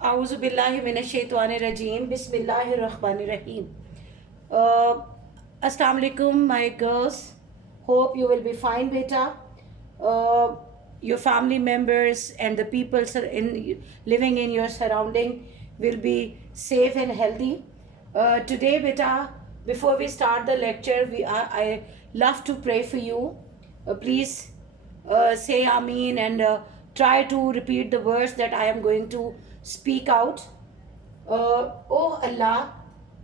Auzu billahi minash shaitani rajim. Bismillahir rahmanir rahim. Uh, Assalamu alaikum, my girls. Hope you will be fine, beta. Uh, your family members and the people living in your surrounding will be safe and healthy. Today, beta, before we start the lecture, I love to pray for you. Please say Ameen and try to repeat the words that I am going to speak out. Oh Allah,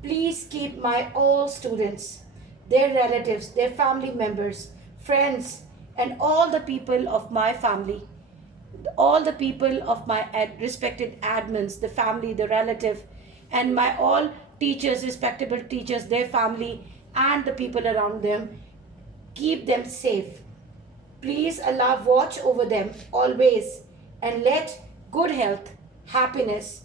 please keep my all students, their relatives, their family members, friends, and all the people of my family, all the people of my respected admins, the family, the relative, and my all teachers, respectable teachers, their family, and the people around them. Keep them safe. Please, Allah, watch over them always and let good health, happiness,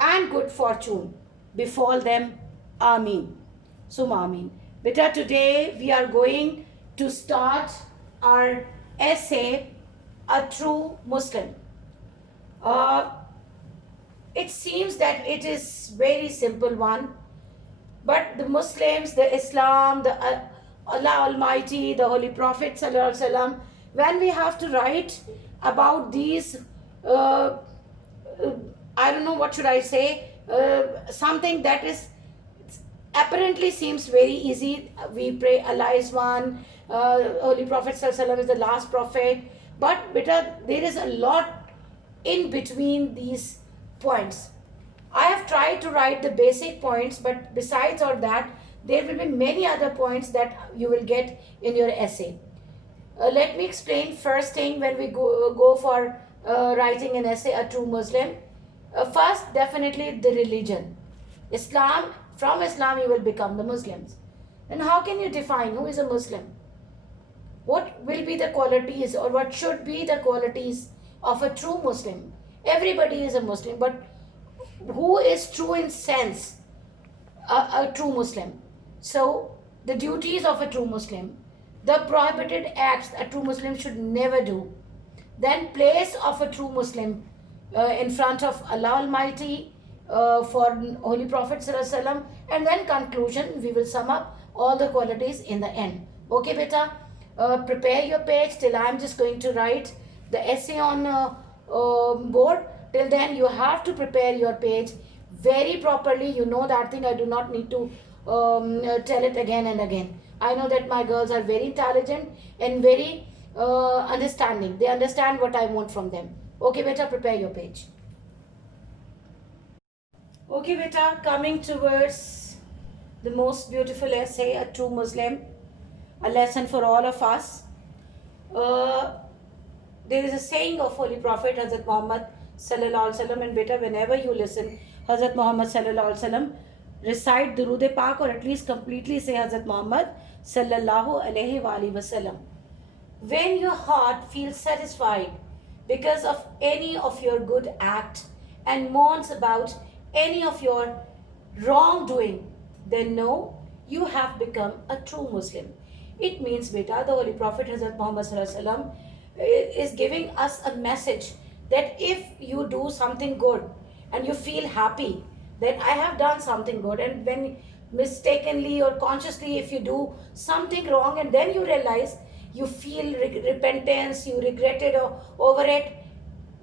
and good fortune befall them. Ameen. Summa Ameen. Beta, today we are going to start our essay, A True Muslim. Uh, it seems that it is very simple one, but the Muslims, the Islam, the Allah Almighty, the Holy Prophet Sallallahu Alaihi Wasallam, when we have to write about these, I don't know what should I say, something that is apparently seems very easy. We pray Allah is one, Holy Prophet Sallallahu Alaihi Wasallam is the last prophet, but there is a lot in between these points. I have tried to write the basic points, but besides all that, there will be many other points that you will get in your essay. Let me explain first thing when we go for writing an essay, A True Muslim. First, definitely the religion. Islam, from Islam you will become the Muslims. Then how can you define who is a Muslim? What will be the qualities or what should be the qualities of a true Muslim? Everybody is a Muslim, but who is true in sense a true Muslim? So the duties of a true Muslim, the prohibited acts a true Muslim should never do, then place of a true Muslim in front of Allah Almighty, for Holy Prophet Sallallahu Alaihi Wasallam, and then conclusion, we will sum up all the qualities in the end. Okay, beta, prepare your page till I am just going to write the essay on board. Till then you have to prepare your page very properly. You know that thing, I do not need to tell it again and again. I know that my girls are very intelligent and very understanding. They understand what I want from them. Okay, beta, prepare your page. Okay, beta, coming towards the most beautiful essay, A True Muslim, a lesson for all of us. There is a saying of Holy Prophet Hazrat Muhammad Sallallahu Alaihi Wasallam, and beta, whenever you listen Hazrat Muhammad Sallallahu Alaihi Wasallam, recite Durood Pak, or at least completely say Hazrat Muhammad Sallallahu Alaihi Wasallam. When your heart feels satisfied because of any of your good act and mourns about any of your wrongdoing, then know you have become a true Muslim. It means, beta, the Holy Prophet Hazrat Muhammad Sallallahu Alaihi Wasallam is giving us a message that if you do something good and you feel happy that I have done something good, and when mistakenly or consciously if you do something wrong and then you realize, you feel repentance, you regret it or over it,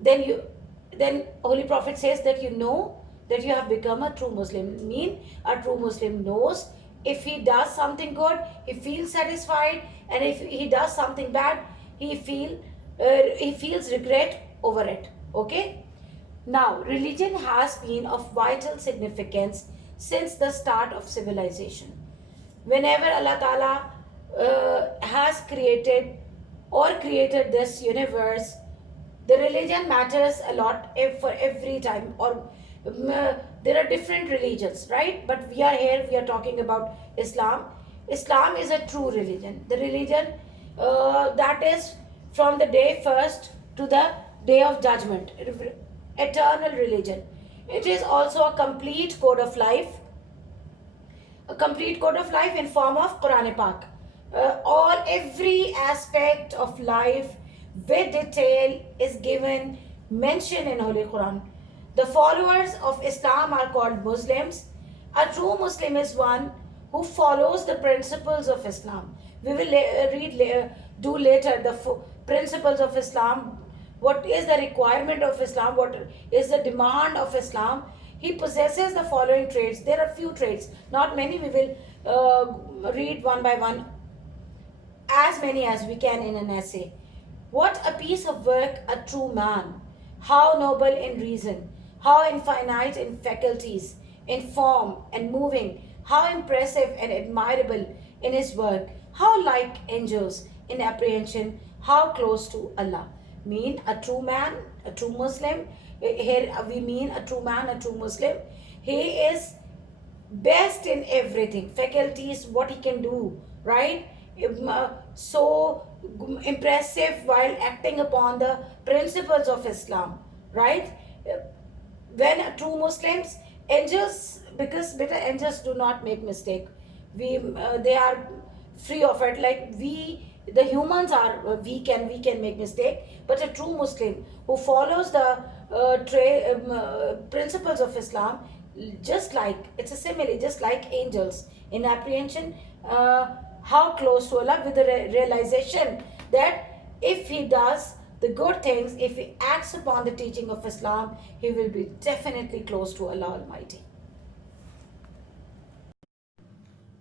then Holy Prophet says that you know that you have become a true Muslim. Mean a true Muslim knows if he does something good, he feels satisfied, and if he does something bad, he feels regret over it. Okay. Now, religion has been of vital significance since the start of civilization. Whenever Allah Ta'ala has created this universe, the religion matters a lot for every time. Or there are different religions, right? But we are talking about Islam. Islam is a true religion. The religion that is from the day first to the day of judgment. Eternal religion. It is also a complete code of life. A complete code of life in form of Quran Pak. Every aspect of life with detail is given, mentioned in Holy Quran. The followers of Islam are called Muslims. A true Muslim is one who follows the principles of Islam. We will do later the principles of Islam. What is the requirement of Islam? What is the demand of Islam? He possesses the following traits. There are few traits, not many. We will read one by one, as many as we can in an essay. What a piece of work, a true man. How noble in reason, how infinite in faculties, in form and moving, how impressive and admirable in his work, how like angels in apprehension, how close to Allah. Mean a true man, a true Muslim. Here we mean a true man, a true Muslim. He is best in everything, faculties, what he can do, right? So impressive while acting upon the principles of Islam, right? When true Muslims, angels, because better angels do not make mistake. They are free of it. Like the humans are weak and we can make mistake, but a true Muslim who follows the principles of Islam, just like it's a simile, just like angels in apprehension, how close to Allah, with the realization that if he does the good things, if he acts upon the teaching of Islam, he will be definitely close to Allah Almighty.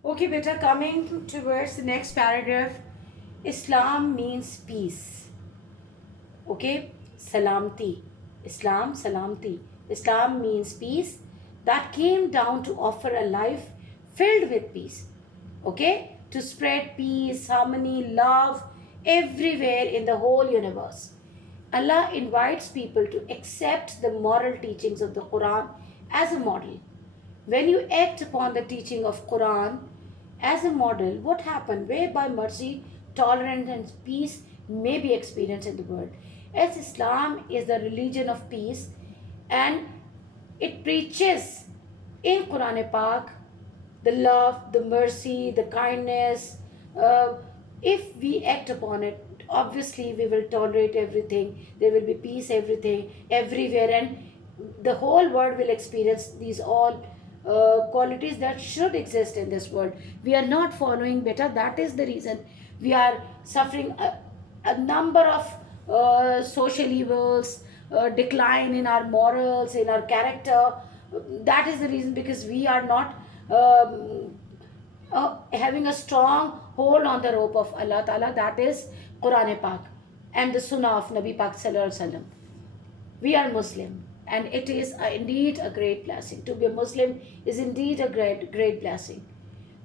Okay, beta, coming towards the next paragraph. Islam means peace. Okay, salamti. Islam, salamti. Islam means peace, that came down to offer a life filled with peace. Okay, to spread peace, harmony, love everywhere in the whole universe. Allah invites people to accept the moral teachings of the Quran as a model. When you act upon the teaching of Quran as a model, what happened? Whereby mercy, tolerance and peace may be experienced in the world. As Islam is the religion of peace and it preaches in Quran Pak the love, the mercy, the kindness. If we act upon it, obviously we will tolerate everything. There will be peace everywhere, and the whole world will experience these all qualities that should exist in this world. We are not following better. That is the reason we are suffering a number of social evils, decline in our morals, in our character. That is the reason, because we are not having a strong hold on the rope of Allah Ta'ala, that is Quran Pak and the Sunnah of Nabi Pak Sallallahu Alaihi Wasallam. We are Muslim, and it is indeed a great blessing. To be a Muslim is indeed a great blessing.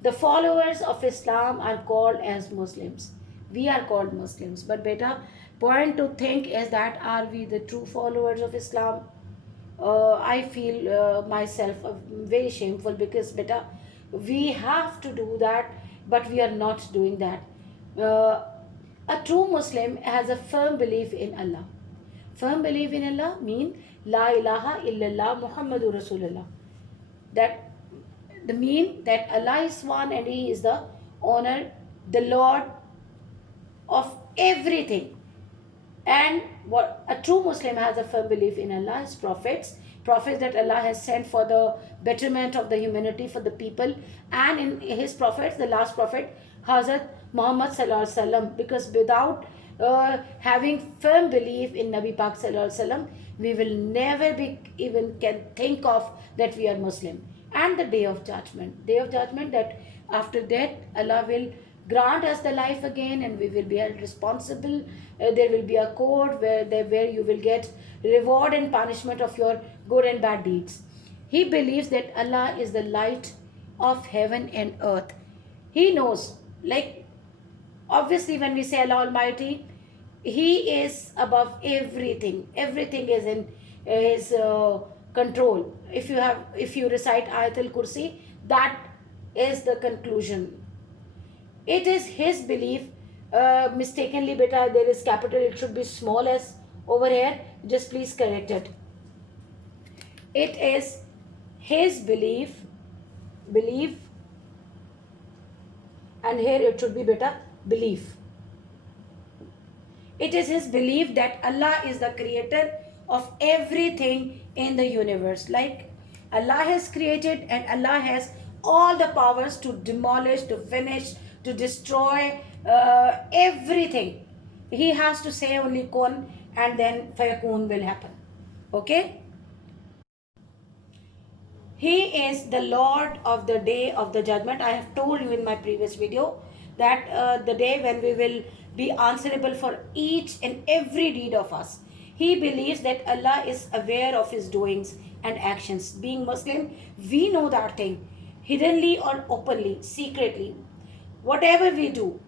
The followers of Islam are called as Muslims. We are called Muslims. But beta, point to think is that are we the true followers of Islam? I feel myself very shameful, because beta, we have to do that, but we are not doing that. A true Muslim has a firm belief in Allah. Firm belief in Allah means La ilaha illallah Muhammadur Rasulullah. That the mean that Allah is one and He is the owner, the Lord of everything. And what a true Muslim has a firm belief in Allah, His prophets that Allah has sent for the betterment of the humanity, for the people, and in His prophets, the last prophet, Hazrat Muhammad Sallallahu Alaihi Wasallam. Because without having firm belief in Nabi Pak Sallallahu Alaihi Wasallam, we will never be even can think of that we are Muslim. And the day of judgment, that after death Allah will grant us the life again, and we will be held responsible. There will be a court where you will get reward and punishment of your good and bad deeds. He believes that Allah is the light of heaven and earth. He knows, like obviously when we say Allah Almighty, He is above everything. Everything is in His control. If you recite Ayatul Kursi, that is the conclusion. It is His belief. Mistakenly beta, there is capital, it should be small s over here, just please correct it. It is His belief, and here it should be beta, belief. It is His belief that Allah is the creator of everything in the universe. Like Allah has created, and Allah has all the powers to demolish, to finish, to destroy everything. He has to say only kun, and then fayakun will happen. Okay? He is the Lord of the day of the judgment. I have told you in my previous video that the day when we will be answerable for each and every deed of us. He believes that Allah is aware of his doings and actions. Being Muslim, we know that thing, hiddenly or openly, secretly. Whatever we do,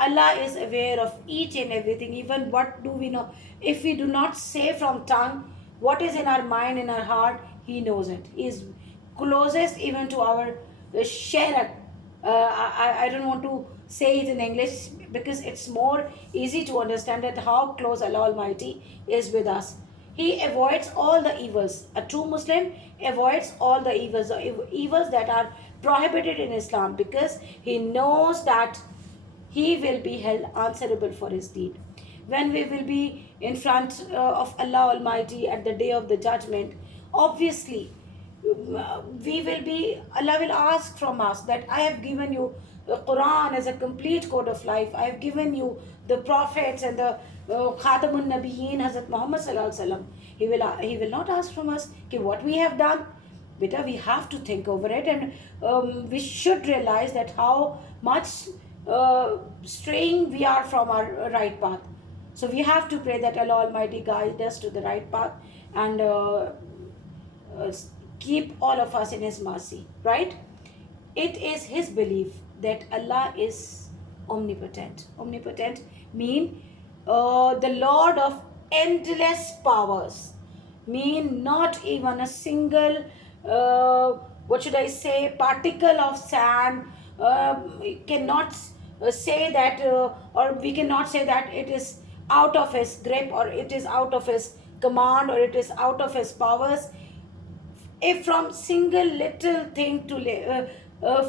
Allah is aware of each and everything. Even what do we know? If we do not say from tongue what is in our mind, in our heart, He knows it. He is closest even to our sharak. I don't want to say it in English because it's more easy to understand that how close Allah Almighty is with us. He avoids all the evils. A true Muslim avoids all the evils that are prohibited in Islam, because he knows that he will be held answerable for his deed. When we will be in front of Allah Almighty at the day of the judgment, obviously we will be, Allah will ask from us that I have given you the Quran as a complete code of life. I have given you the prophets and the Khatamun Nabiyyin, Hazrat Muhammad Sallallahu Alaihi Wasallam. He will not ask from us कि what we have done. Beta, we have to think over it, and we should realize that how much straying we are from our right path. So we have to pray that Allah Almighty guide us to the right path, and keep all of us in His mercy, right? It is His belief that Allah is omnipotent. Omnipotent mean the Lord of endless powers. Mean not even a single, what should I say, particle of sand cannot say that, or we cannot say that it is out of His grip, or it is out of His command, or it is out of His powers. If from single little thing to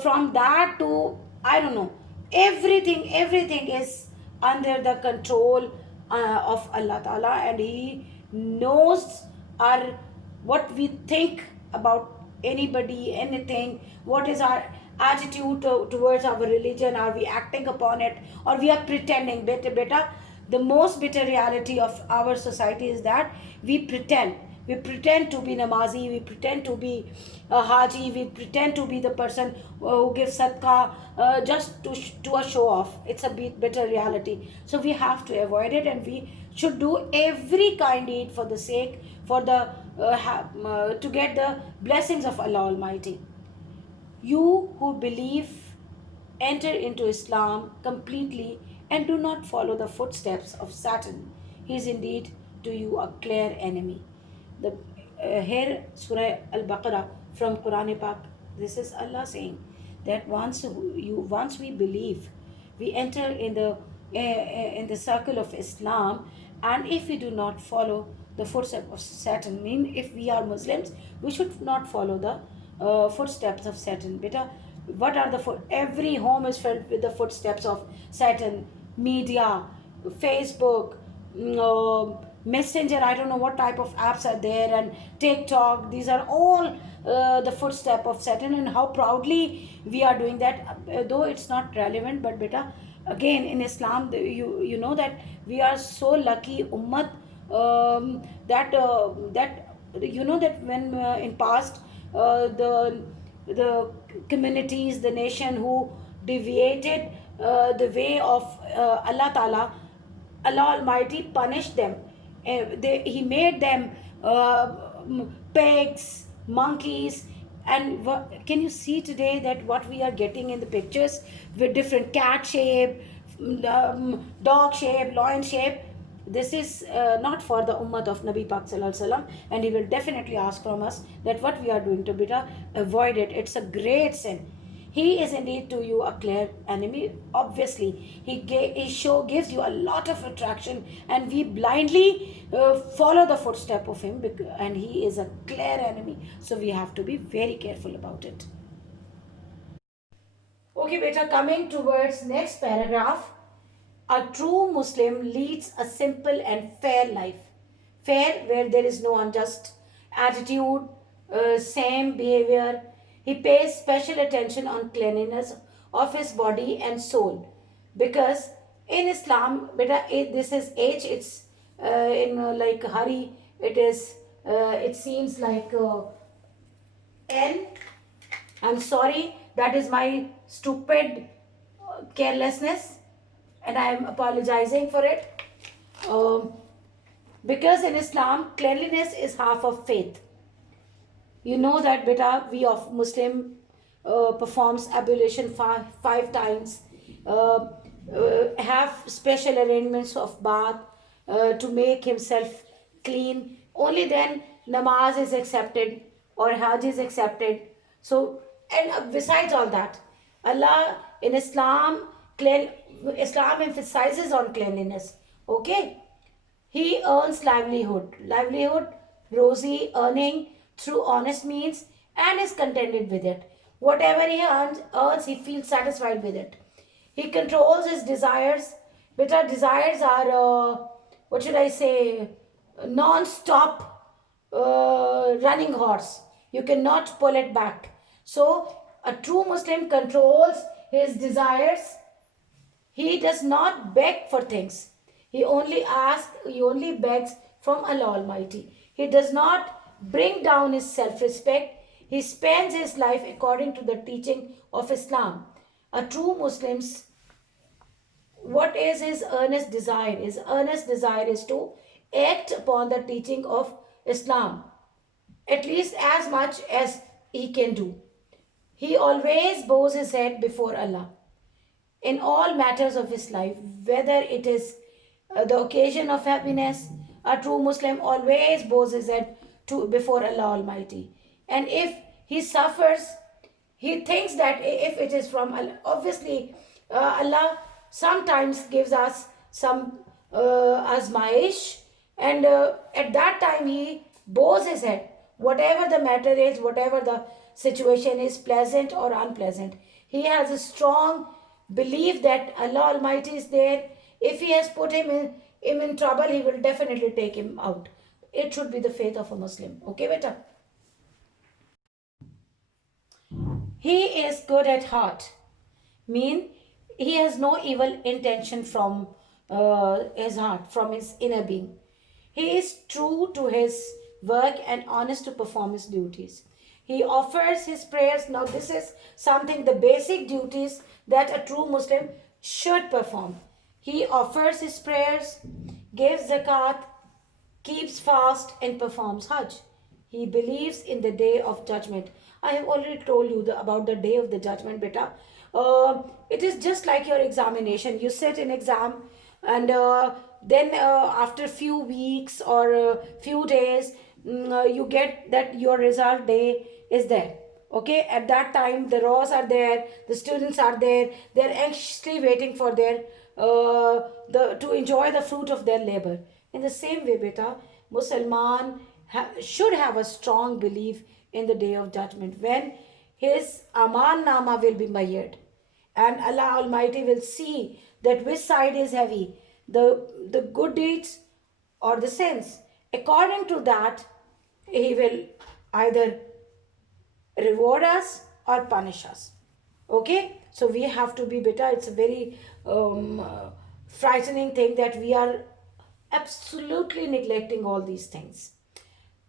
from that to, I don't know, everything is under the control of Allah Ta'ala, and He knows our what we think about anybody, anything, what is our attitude towards our religion. Are we acting upon it, or we are pretending? Beta, the most bitter reality of our society is that we pretend to be namazi, we pretend to be a haji, we pretend to be the person who gives sadaqah just to a show off. It's a bitter reality. So we have to avoid it, and we should do every kind deed for the sake, for the to get the blessings of Allah Almighty. You who believe, enter into Islam completely and do not follow the footsteps of Satan. He is indeed to you a clear enemy. The here Surah Al-Baqarah from Quran Pak, this is Allah saying that once we believe, we enter in the circle of Islam, and if we do not follow the footsteps of Satan, mean if we are Muslims, we should not follow the footsteps of Satan. Beta, what are the every home is filled with the footsteps of Satan. Media, Facebook, Messenger, I don't know what type of apps are there, and TikTok, these are all the footstep of Satan, and how proudly we are doing that, though it's not relevant. But beta, again in Islam, you know that we are so lucky ummat, that you know that when in past the communities, the nation who deviated the way of Allah Ta'ala, Allah Almighty punished them. He made them pigs, monkeys, and can you see today that what we are getting in the pictures with different cat shape, dog shape, lion shape? This is not for the ummah of Nabi Pak Sallallahu Alaihi Wasallam, and he will definitely ask from us that what we are doing to beta, avoid it. It's a great sin. He is indeed to you a clear enemy. Obviously, he gives you a lot of attraction, and we blindly follow the footstep of him, and he is a clear enemy. So we have to be very careful about it. Okay, beta, coming towards next paragraph. A true Muslim leads a simple and fair life. fair, where there is no unjust attitude, same behavior. He pays special attention on cleanliness of his body and soul, because in Islam, beta, this is H. It's in like Hari. It is. It seems like N. I'm sorry. That is my stupid carelessness, and I am apologizing for it. Um, because in Islam, cleanliness is half of faith. You know that, beta, we of Muslim performs ablution five times, have special arrangements of bath to make himself clean. Only then namaz is accepted or hajj is accepted. So, and besides all that, Allah in Islam, Islam emphasizes on cleanliness. Okay, he earns livelihood, rosy earning through honest means, and is contented with it. Whatever he earns, he feels satisfied with it. He controls his desires, but our desires are, what should I say, non-stop running horse. You cannot pull it back. So, a true Muslim controls his desires. He does not beg for things. He only begs from Allah Almighty. He does not bring down his self-respect. He spends his life according to the teaching of Islam. A true Muslim's, what is his earnest desire? His earnest desire is to act upon the teaching of Islam, at least as much as he can do. He always bows his head before Allah in all matters of his life, whether it is the occasion of happiness. A true Muslim always bows his head before Allah Almighty. And if he suffers, he thinks that if it is from Allah, obviously Allah sometimes gives us some azmaish, and at that time he bows his head. Whatever the matter is, whatever the situation is, pleasant or unpleasant, he has a strong belief that Allah Almighty is there. If he has put him in trouble, he will definitely take him out. It should be the faith of a Muslim. Okay, beta? He is good at heart. Mean he has no evil intention from his heart, from his inner being. He is true to his work and honest to perform his duties. He offers his prayers. Now this is something, the basic duties that a true Muslim should perform. He offers his prayers, gives zakat, keeps fast, and performs hajj. He believes in the day of judgment. I have already told you about the day of the judgment, beta. It is just like your examination. You sit in exam, and then after few weeks or few days, you get that your result day is there. Okay, at that time the raws are there, the students are there, they're anxiously waiting for their to enjoy the fruit of their labor. In the same way, beta, Musliman should have a strong belief in the day of judgment, when his aman nama will be measured, and Allah Almighty will see that which side is heavy, the good deeds or the sins. According to that, he will either reward us or punish us. Okay, so we have to be better. It's a very frightening thing that we are absolutely neglecting all these things.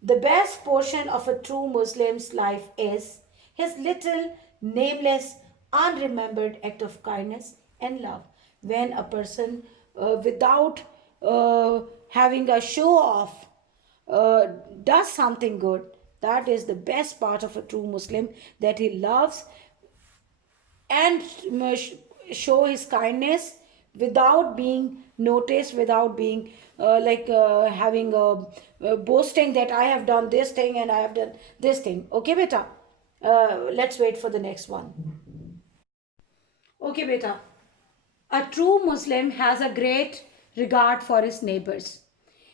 The best portion of a true Muslim's life is his little, nameless, unremembered act of kindness and love. When a person, without having a show off, does something good, that is the best part of a true Muslim, that he loves and show his kindness without being noticed, without being having a boasting that I have done this thing and I have done this thing. Okay, beta? Let's wait for the next one. Okay, beta. A true Muslim has a great regard for his neighbors.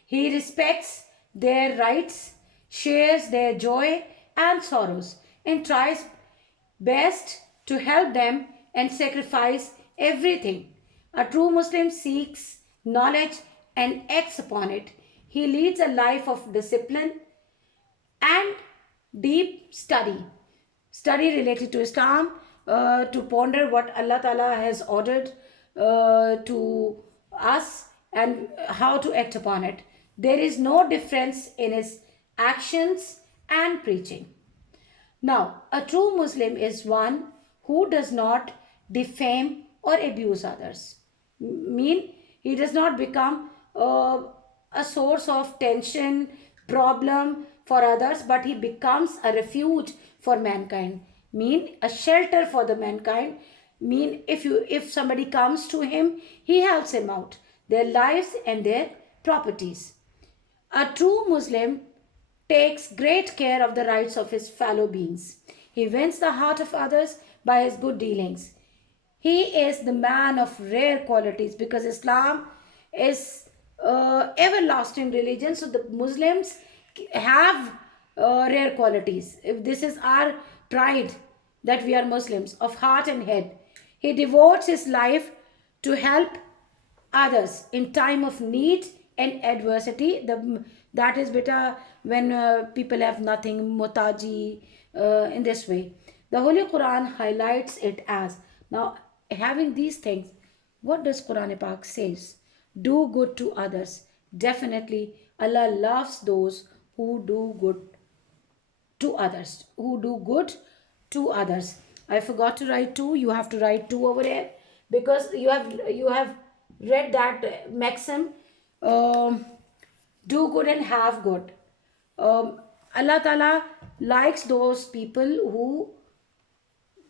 He respects their rights, shares their joy and sorrows, and tries best to help them and sacrifice everything. A true Muslim seeks knowledge and acts upon it. He leads a life of discipline and deep study related to Islam, to ponder what Allah Ta'ala has ordered to us and how to act upon it. There is no difference in his actions and preaching. Now, a true Muslim is one who does not defame or abuse others. Mean he does not become a source of tension, problem for others, but he becomes a refuge for mankind. Mean a shelter for the mankind. Mean if somebody comes to him, he helps him out, their lives and their properties. A true Muslim takes great care of the rights of his fellow beings. He wins the heart of others by his good dealings. He is the man of rare qualities because Islam is everlasting religion. So the Muslims have rare qualities. If this is our pride that we are Muslims of heart and head. He devotes his life to help others in time of need and adversity. That is better when people have nothing, motaji, in this way. The Holy Quran highlights it as, now having these things, what does Quran Pak says? Do good to others. Definitely Allah loves those who do good to others, who do good to others. I forgot to write two. You have to write two over here because you have read that maxim. Do good and have good. Allah Ta'ala likes those people who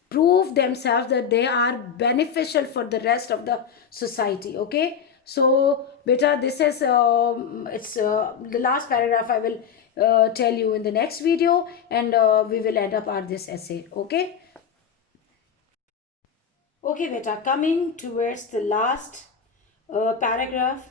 prove themselves that they are beneficial for the rest of the society. Okay, so beta, this is it's the last paragraph I will tell you in the next video, and we will end up our this essay. Okay, beta, coming towards the last paragraph.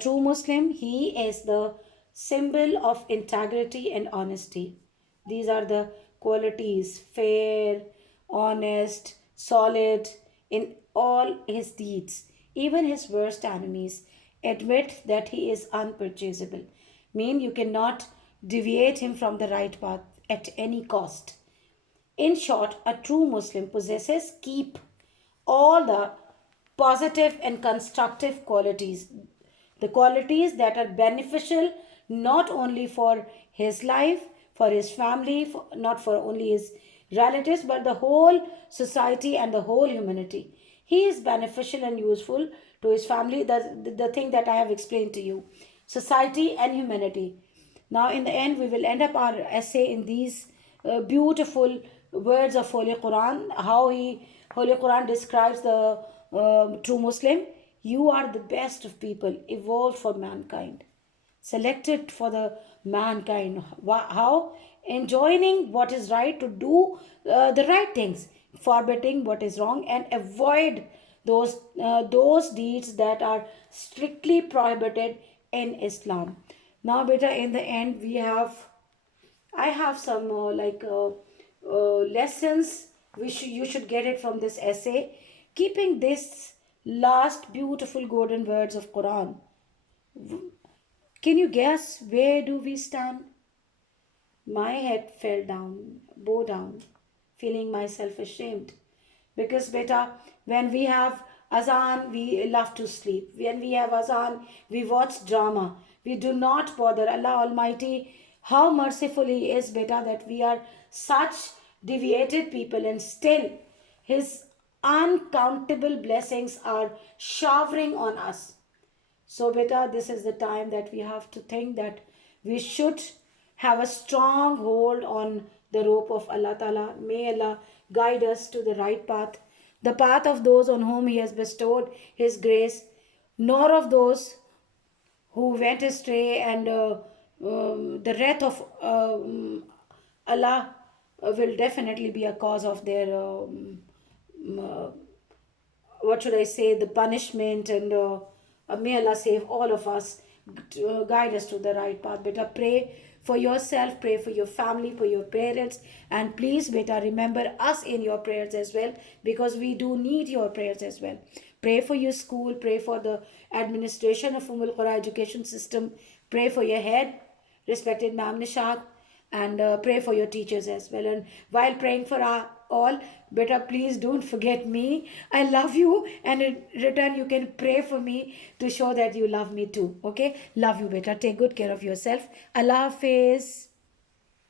True Muslim, he is the symbol of integrity and honesty. These are the qualities: fair, honest, solid in all his deeds. Even his worst enemies admit that he is unpurchasable. Mean you cannot deviate him from the right path at any cost. In short, a true Muslim keep all the positive and constructive qualities, the qualities that are beneficial not only for his life, for his family, not for only his relatives, but the whole society and the whole humanity. He is beneficial and useful to his family, the thing that I have explained to you, society and humanity. Now in the end, we will end up our essay in these beautiful words of Holy Quran, how Holy Quran describes the true Muslim. You are the best of people, evolved for mankind, selected for the mankind. How? Enjoining what is right, to do the right things, forbidding what is wrong, and avoid those deeds that are strictly prohibited in Islam. Now, beta, in the end, I have some lessons. You should get it from this essay. Keeping this last beautiful golden words of Quran. Can you guess where do we stand? My head fell down, bow down, feeling myself ashamed. Because beta, when we have azan, we love to sleep. When we have azan, we watch drama. We do not bother. Allah Almighty, how merciful He is, beta, that we are such deviated people, and still His uncountable blessings are showering on us. So beta, this is the time that we have to think that we should have a strong hold on the rope of Allah Ta'ala. May Allah guide us to the right path, the path of those on whom He has bestowed His grace, nor of those who went astray, and the wrath of Allah will definitely be a cause of their what should I say, the punishment, and may Allah save all of us, guide us to the right path. Beta, pray for yourself, pray for your family, for your parents, and please beta, remember us in your prayers as well, because we do need your prayers as well. Pray for your school, pray for the administration of Qura education system, pray for your head, respected Ma'am Nishad, and pray for your teachers as well. And while praying for our all, beta, please don't forget me. I love you, and in return you can pray for me to show that you love me too. Okay, love you, beta. Take good care of yourself. Allah Hafiz.